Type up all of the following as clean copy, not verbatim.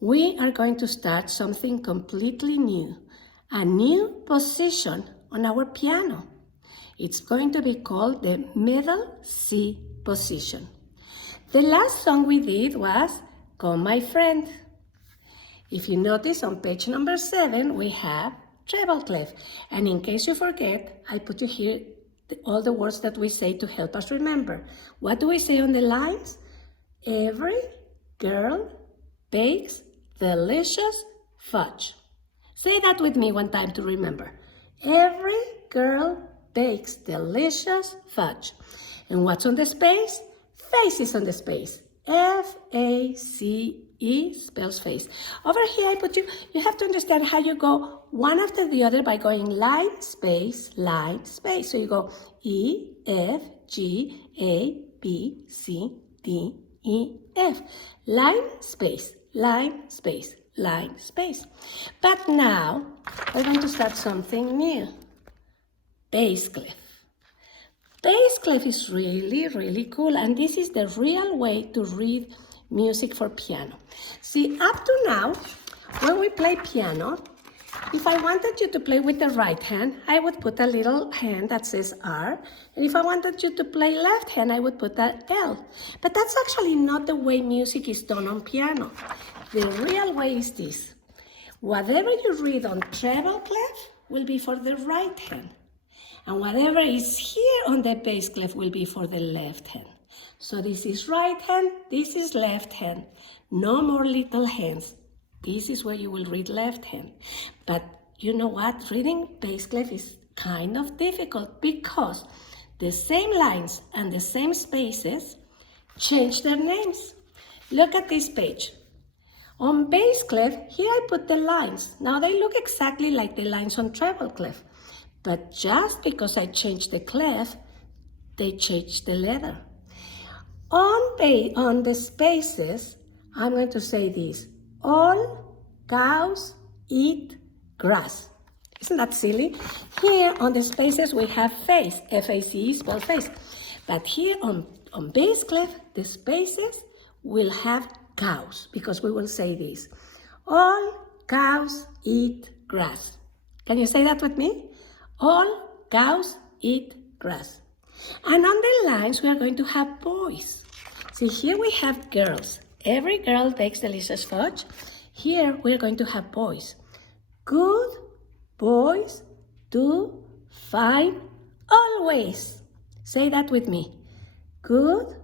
we are going to start something completely new, a new position on our piano. It's going to be called the middle C position. The last song we did was Come My Friend. If you notice on page number 7, we have treble clef. And in case you forget, I put you here all the words that we say to help us remember. What do we say on the lines? Every girl bakes delicious fudge. Say that with me one time to remember. Every girl bakes delicious fudge. And what's on the space? Face is on the space. F-A-C-E spells face. Over here I put you have to understand how you go one after the other by going line, space, line, space. So you go E, F, G, A, B, C, D, E, F. Line, space, line, space, line, space. But now we're going to start something new. Bass clef. Bass clef is really, really cool, and this is the real way to read music for piano. See, up to now, when we play piano, if I wanted you to play with the right hand, I would put a little hand that says R, and if I wanted you to play left hand, I would put a L. But that's actually not the way music is done on piano. The real way is this. Whatever you read on treble clef will be for the right hand. And whatever is here on the bass clef will be for the left hand. So this is right hand, this is left hand. No more little hands. This is where you will read left hand. But you know what? Reading bass clef is kind of difficult because the same lines and the same spaces change their names. Look at this page. On bass clef, here I put the lines. Now they look exactly like the lines on treble clef. But just because I changed the clef, they changed the letter. On the spaces, I'm going to say this. All cows eat grass. Isn't that silly? Here on the spaces we have face, F-A-C-E, spell face. But here on bass clef, the spaces will have cows, because we will say this. All cows eat grass. Can you say that with me? All cows eat grass. And on the lines, we are going to have boys. See, here we have girls. Every girl bakes delicious fudge. Here, we're going to have boys. Good boys do fine always. Say that with me. Good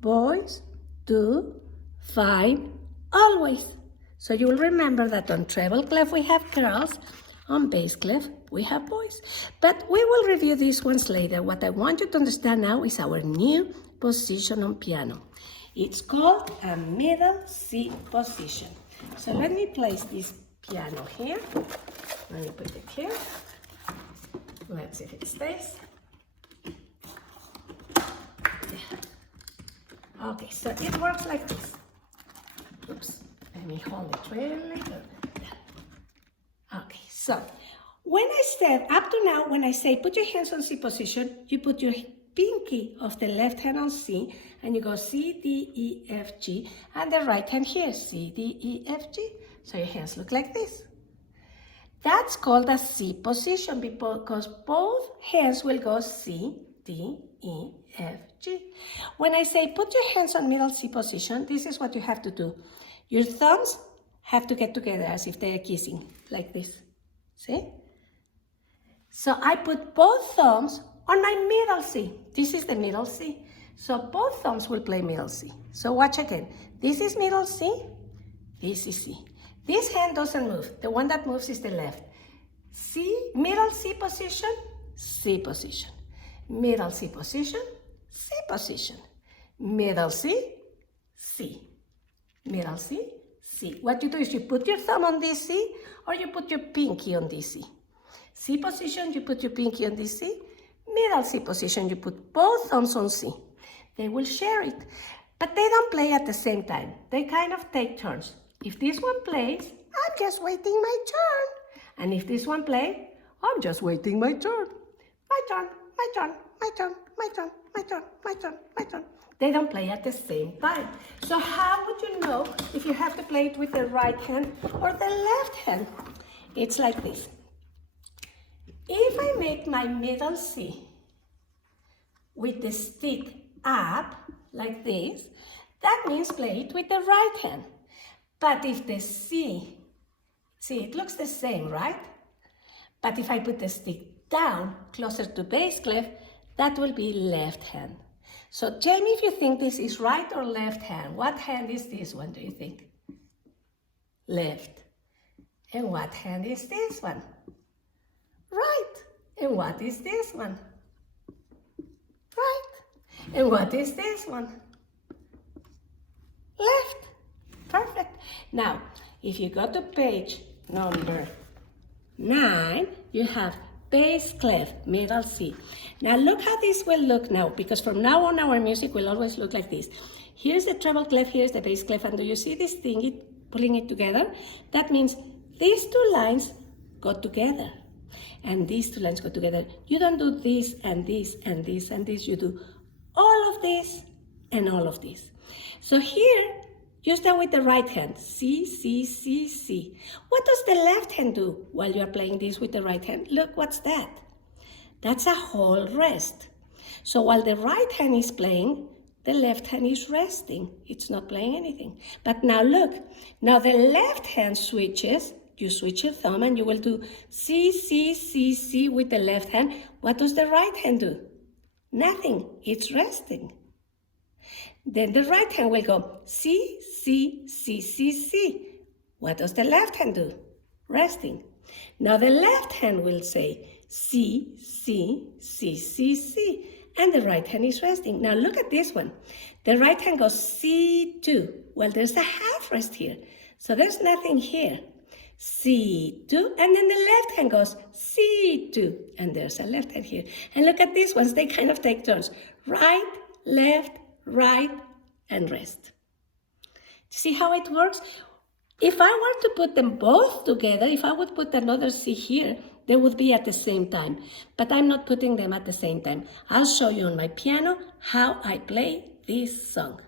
boys do fine always. So you will remember that on treble clef we have girls. On bass clef, we have boys. But we will review these ones later. What I want you to understand now is our new position on piano. It's called a middle C position. So let me place this piano here. Let me put it here. Let's see if it stays. Yeah. Okay, so it works like this. Oops, let me hold it really good. Okay, so when I said, up to now, when I say put your hands on C position, you put your pinky of the left hand on C, and you go C, D, E, F, G, and the right hand here, C, D, E, F, G. So your hands look like this. That's called a C position because both hands will go C, D, E, F, G. When I say put your hands on middle C position, this is what you have to do. Your thumbs have to get together as if they are kissing, like this. See? So I put both thumbs on my middle C. This is the middle C. So both thumbs will play middle C. So watch again. This is middle C. This is C. This hand doesn't move. The one that moves is the left. C, middle C position, C position. Middle C position, C position. Middle C, C. Middle C, C. What you do is you put your thumb on this C, or you put your pinky on this C. C position, you put your pinky on this C. Middle C position, you put both thumbs on C. They will share it, but they don't play at the same time. They kind of take turns. If this one plays, I'm just waiting my turn. And if this one plays, I'm just waiting my turn. My turn, my turn, my turn, my turn, my turn, my turn, my turn. they don't play at the same time. So how would you know if you have to play it with the right hand or the left hand? It's like this. If I make my middle C with the stick up, like this, that means play it with the right hand. But if the C, see, it looks the same, right? But if I put the stick down, closer to bass clef, that will be left hand. So Jamie, if you think this is right or left hand, what hand is this one, do you think? Left. And what hand is this one? Right. And what is this one? Right. And what is this one? Left. Perfect. Now, if you go to page number 9, you have bass clef, middle C. Now look how this will look now, because from now on our music will always look like this. Here's the treble clef, here's the bass clef, and do you see this thing, pulling it together? That means these two lines go together, and these two lines go together. You don't do this and this and this and this, you do all of this and all of this. So here, you start with the right hand, C, C, C, C. What does the left hand do while you are playing this with the right hand? Look, what's that? That's a whole rest. So while the right hand is playing, the left hand is resting. It's not playing anything. But now look, now the left hand switches. You switch your thumb and you will do C, C, C, C with the left hand. What does the right hand do? Nothing, it's resting. Then the right hand will go C, C, C, C, C. What does the left hand do? Resting. Now the left hand will say C, C, C, C, C. And the right hand is resting. Now look at this one. The right hand goes C2. Well, there's a half rest here. So there's nothing here. C2, and then the left hand goes C2. And there's a left hand here. And look at these ones. They kind of take turns. Right, left, right, and rest. See how it works? If I were to put them both together, if I would put another C here, they would be at the same time. But I'm not putting them at the same time. I'll show you on my piano how I play this song.